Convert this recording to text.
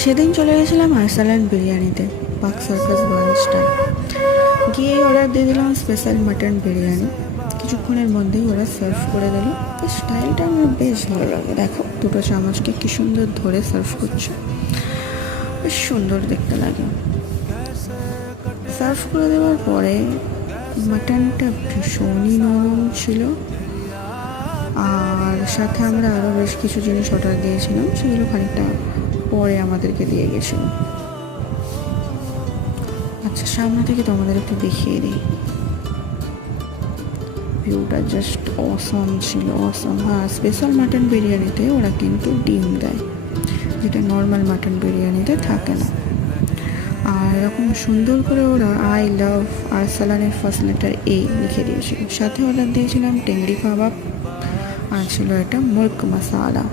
সেদিন চলে গেছিলাম আরসালান বিরিয়ানিতে, পার্ক সার্কাস ব্রাঞ্চটা। গিয়ে অর্ডার দিয়ে দিলাম স্পেশাল মাটন বিরিয়ানি। কিছুক্ষণের মধ্যেই ওরা সার্ভ করে দিল। স্টাইলটা আমার বেশ ভালো লাগে। দেখো দুটো চামচকে কি সুন্দর ধরে সার্ভ করছে, বেশ সুন্দর দেখতে লাগে। সার্ভ করে দেওয়ার পরে মাটনটা ভীষণই নরম ছিল, আর সাথে আমরা আরও বেশ কিছু জিনিস অর্ডার দিয়েছিলাম, সেগুলো খানিকটা পরে আমাদেরকে দিয়ে গেছিল। আচ্ছা, সামনে থেকে তোমাদের একটু দেখিয়ে দিই, ভিউটা জাস্ট অসম ছিল, অসম। হ্যাঁ, স্পেশাল মাটন বিরিয়ানিতে ওরা কিন্তু ডিম দেয়, যেটা নর্মাল মাটন বিরিয়ানিতে থাকে না। আর এরকম সুন্দর করে ওরা আই লাভ আরসালানের ফার্স্ট লেটার এ লিখে দিয়েছিল। সাথে অর্ডার দিয়েছিলাম টেংরি কাবাব, আর ছিল এটা মুর্গ মশালা।